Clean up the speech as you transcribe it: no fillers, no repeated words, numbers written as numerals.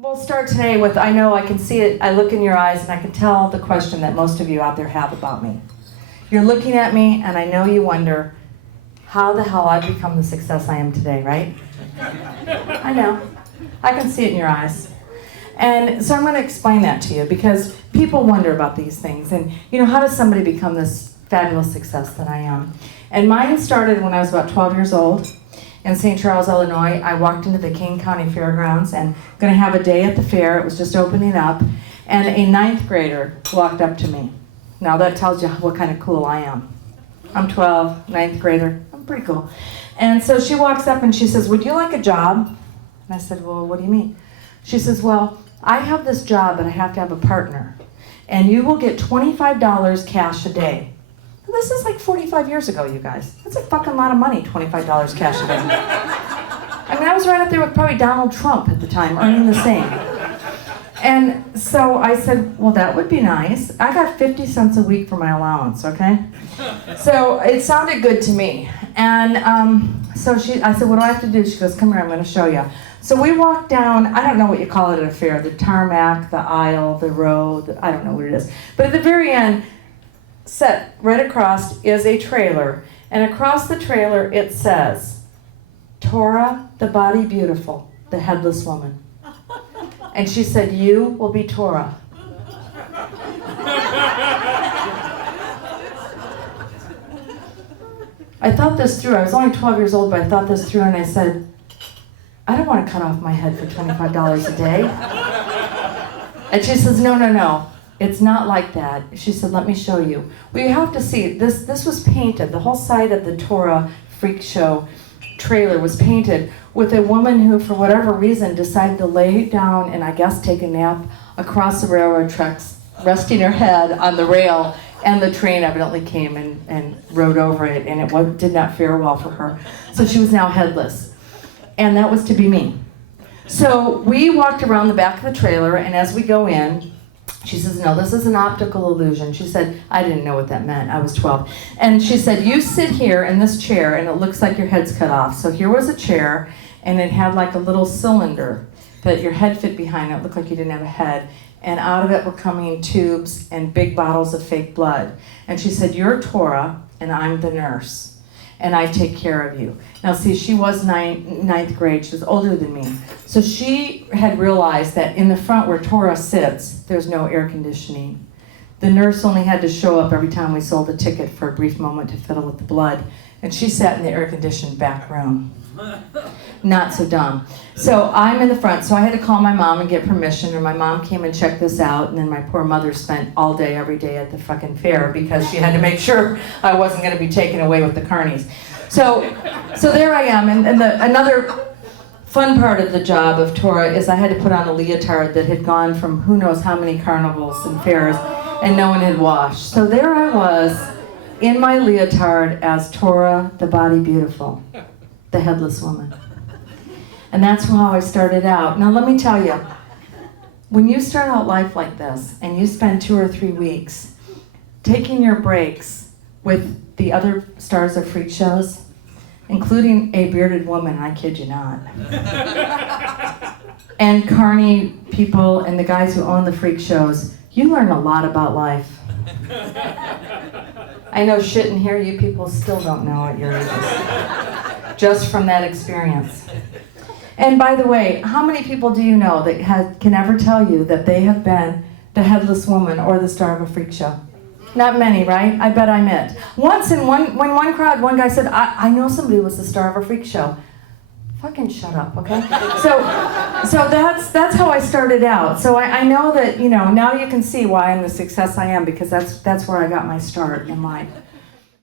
we'll start today with, I know I can see it, I look in your eyes and I can tell the question that most of you out there have about me. You're looking at me and I know you wonder how the hell I've become the success I am today, right? I know. I can see it in your eyes. And so I'm going to explain that to you because people wonder about these things. And, how does somebody become this fabulous success that I am? And mine started when I was about 12 years old in St. Charles, Illinois. I walked into the King County Fairgrounds and going to have a day at the fair. It was just opening up. And a 9th grader walked up to me. Now that tells you what kind of cool I am. I'm 12, 9th grader. I'm pretty cool. And so she walks up and she says, "Would you like a job?" And I said, "Well, what do you mean?" She says, "Well, I have this job, but I have to have a partner. And you will get $25 cash a day." And this is like 45 years ago, you guys. That's a fucking lot of money, $25 cash a day. I mean, I was right up there with probably Donald Trump at the time, earning the same. And so I said, "Well, that would be nice." I got 50 cents a week for my allowance, okay? So it sounded good to me. And so I said, "What do I have to do?" She goes, "Come here, I'm going to show you." So we walked down, I don't know what you call it at a fair, the tarmac, the aisle, the row, I don't know what it is. But at the very end, set right across is a trailer. And across the trailer it says, "Torah, the body beautiful, the headless woman." And she said, "You will be Torah." I thought this through. I was only 12 years old, but I thought this through and I said, "I don't want to cut off my head for $25 a day." And she says, No. It's not like that. She said, "Let me show you." Well, you have to see, this was painted. The whole side of the Torah Freak Show trailer was painted with a woman who, for whatever reason, decided to lay down and I guess take a nap across the railroad tracks, resting her head on the rail, and the train evidently came and rode over it, and it did not fare well for her. So she was now headless. And that was to be me. So we walked around the back of the trailer, and as we go in, she says, "No, this is an optical illusion." She said, I didn't know what that meant. I was 12. And she said, "You sit here in this chair, and it looks like your head's cut off." So here was a chair, and it had like a little cylinder that your head fit behind. It looked like you didn't have a head. And out of it were coming tubes and big bottles of fake blood. And she said, "You're Torah, and I'm the nurse, and I take care of you." Now see, she was ninth grade, she was older than me. So she had realized that in the front where Torah sits, there's no air conditioning. The nurse only had to show up every time we sold a ticket for a brief moment to fiddle with the blood. And she sat in the air-conditioned back room. Not so dumb. So I'm in the front, so I had to call my mom and get permission, and my mom came and checked this out, and then my poor mother spent all day, every day at the fucking fair because she had to make sure I wasn't going to be taken away with the carnies. So there I am, and another fun part of the job of Torah is I had to put on a leotard that had gone from who knows how many carnivals and fairs, and no one had washed. So there I was, in my leotard as Torah, the body beautiful, the headless woman. And that's how I started out. Now let me tell you, when you start out life like this, and you spend 2 or 3 weeks taking your breaks with the other stars of freak shows, including a bearded woman, I kid you not, and carny people and the guys who own the freak shows, you learn a lot about life. I know shit in here you people still don't know at your ages, just from that experience. And by the way, how many people do you know that can ever tell you that they have been the headless woman or the star of a freak show? Not many, right? I bet I'm it. Once in one crowd, one guy said, I know somebody who was the star of a freak show. Fucking shut up, okay? So that's how I started out. So I know that, now you can see why I'm the success I am, because that's where I got my start in life.